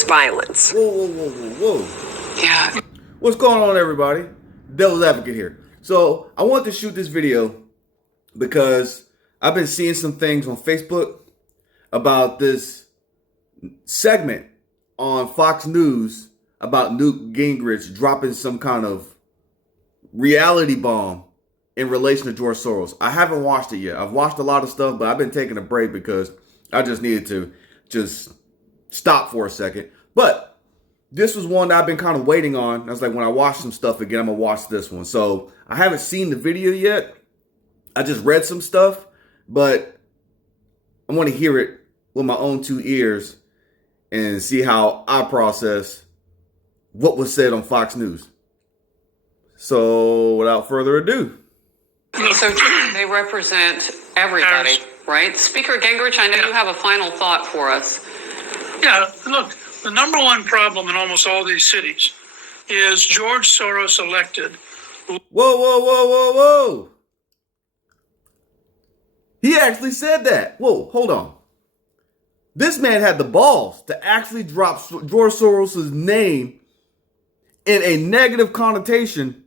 violence. Whoa. Yeah. What's going on, everybody? Devil's Advocate here. So I want to shoot this video because I've been seeing some things on Facebook about this segment on Fox News about Newt Gingrich dropping some kind of reality bomb in relation to George Soros. I haven't watched it yet. I've watched a lot of stuff, but I've been taking a break because I just needed to just stop for a second. But this was one that I've been kind of waiting on. I was like, when I watch some stuff again, I'm going to watch this one. So I haven't seen the video yet. I just read some stuff, but I want to hear it with my own two ears and see how I process what was said on Fox News. So without further ado. So they represent everybody, right? Speaker Gingrich, I know you have a final thought for us. Yeah, look, the number one problem in almost all these cities is George Soros elected. Whoa. He actually said that. Whoa, hold on. This man had the balls to actually drop George Soros' name in a negative connotation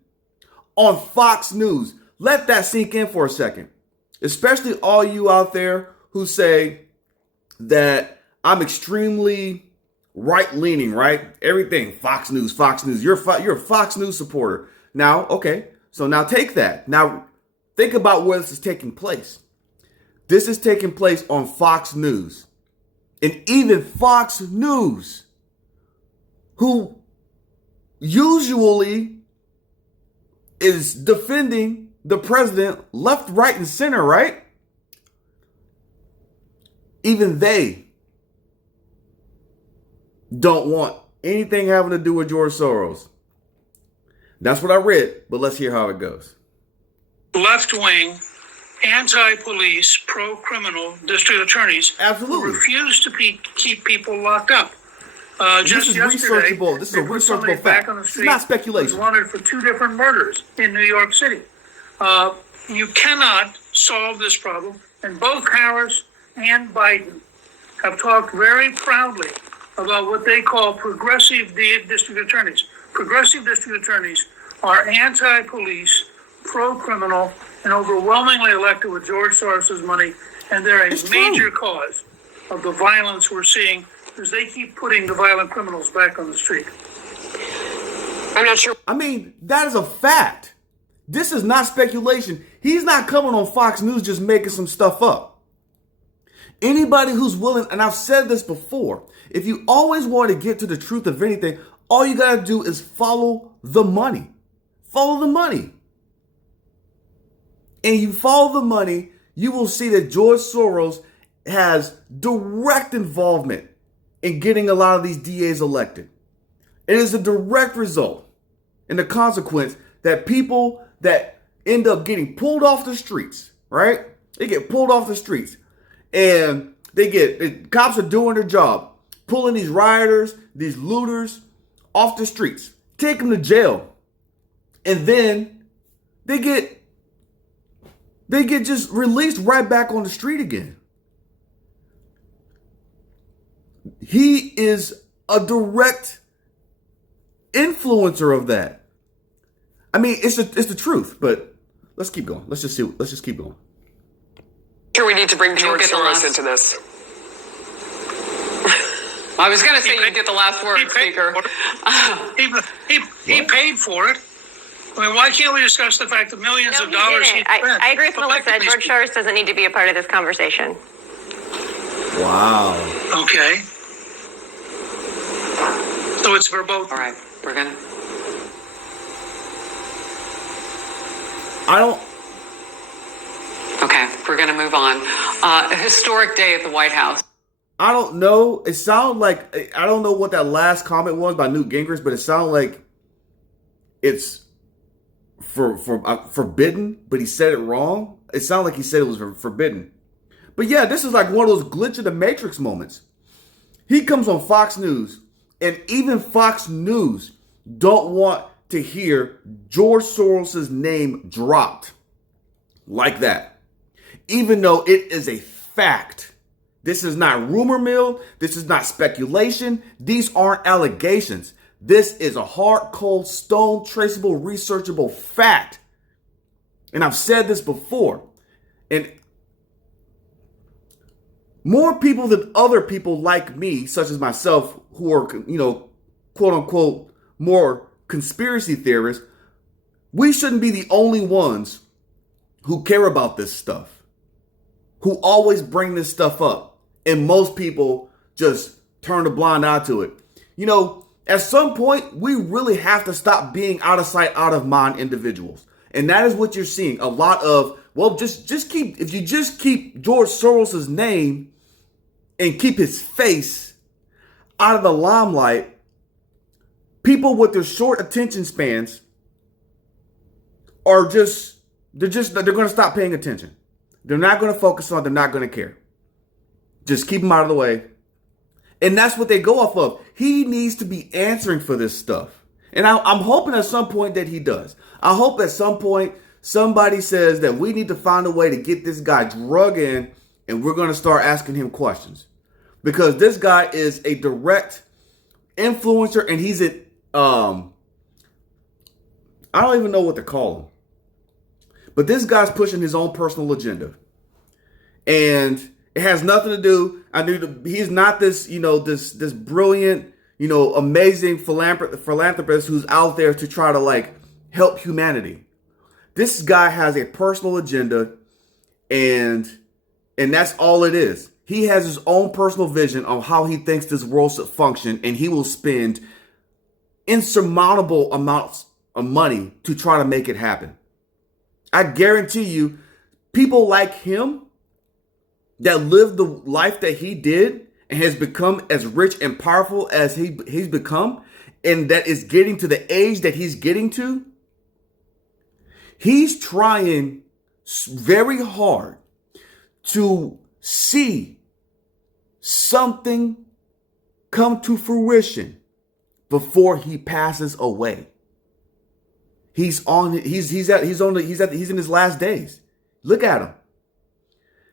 on Fox News. Let that sink in for a second. Especially all you out there who say that I'm extremely right-leaning, right? Everything, Fox News. You're a Fox News supporter. Now, okay, so now take that. Now, think about where this is taking place. This is taking place on Fox News. And even Fox News, who usually is defending the president left, right, and center, right? Even they don't want anything having to do with George Soros. That's what I read, but let's hear how it goes. Left-wing, anti-police, pro-criminal district attorneys Absolutely who refuse to keep people locked up. This is researchable. This is a researchable fact. It's not speculation. Was wanted for 2 different murders in New York City. You cannot solve this problem, and both Harris and Biden have talked very proudly about what they call progressive district attorneys. Progressive district attorneys are anti-police, pro-criminal, and overwhelmingly elected with George Soros' money, and they're a major cause of the violence we're seeing because they keep putting the violent criminals back on the street. I'm not sure. I mean, that is a fact. This is not speculation. He's not coming on Fox News just making some stuff up. Anybody who's willing, and I've said this before, if you always want to get to the truth of anything, all you got to do is follow the money. Follow the money. And you follow the money, you will see that George Soros has direct involvement in getting a lot of these DAs elected. It is a direct result and the consequence that people that end up getting pulled off the streets, right? They get pulled off the streets and the cops are doing their job, pulling these rioters, these looters off the streets, take them to jail. And then they get just released right back on the street again. He is a direct influencer of that. I mean, it's the truth, but let's keep going. Let's just keep going. Sure, we need to bring George Soros into this. I was going to say you get the last word, Speaker. He paid for it. I mean, why can't we discuss the fact that millions of dollars he spent? I agree with Melissa. George Soros doesn't need to be a part of this conversation. Wow. Okay. So it's verboten. All right, we're going to... Okay, we're going to move on. A historic day at the White House. I don't know. It sounded like, I don't know what that last comment was by Newt Gingrich, but it sounded like it's forbidden, but he said it wrong. It sounded like he said it was forbidden. But yeah, this is like one of those glitch of the Matrix moments. He comes on Fox News, and even Fox News don't want to hear George Soros' name dropped like that. Even though it is a fact This is not rumor mill. This is not speculation. These aren't allegations. This is a hard, cold, stone, traceable, researchable fact. And I've said this before. And more people than other people like me, such as myself, who are, quote unquote, more conspiracy theorists, we shouldn't be the only ones who care about this stuff, who always bring this stuff up. And most people just turn a blind eye to it. At some point, we really have to stop being out of sight, out of mind individuals. And that is what you're seeing. A lot of, if you just keep George Soros' name and keep his face out of the limelight, people with their short attention spans are they're going to stop paying attention. They're not going to focus on, they're not going to care. Just keep him out of the way. And that's what they go off of. He needs to be answering for this stuff. And I'm hoping at some point that he does. I hope at some point somebody says that we need to find a way to get this guy drug in and we're going to start asking him questions. Because this guy is a direct influencer and he's I don't even know what to call him. But this guy's pushing his own personal agenda. And it has nothing to do. He's not this, this brilliant, amazing philanthropist who's out there to try to help humanity. This guy has a personal agenda, and that's all it is. He has his own personal vision on how he thinks this world should function, and he will spend insurmountable amounts of money to try to make it happen. I guarantee you, people like him that lived the life that he did and has become as rich and powerful as he's become, and that is getting to the age that he's getting to, he's trying very hard to see something come to fruition before he passes away. He's in his last days. Look at him.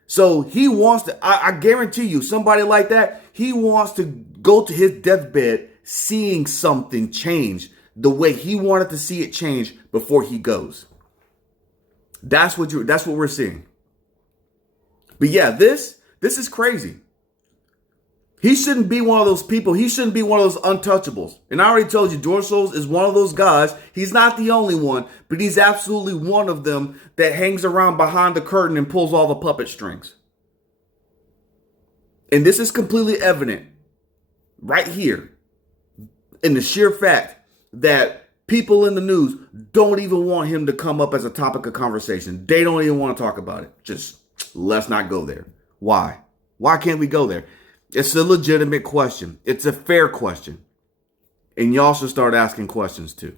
So he wants to, I guarantee you, somebody like that, he wants to go to his deathbed seeing something change the way he wanted to see it change before he goes. That's what we're seeing. But yeah, this is crazy. He shouldn't be one of those people. He shouldn't be one of those untouchables. And I already told you, George Soros is one of those guys. He's not the only one, but he's absolutely one of them that hangs around behind the curtain and pulls all the puppet strings. And this is completely evident right here in the sheer fact that people in the news don't even want him to come up as a topic of conversation. They don't even want to talk about it. Just let's not go there. Why? Why can't we go there? It's a legitimate question. It's a fair question. And y'all should start asking questions too.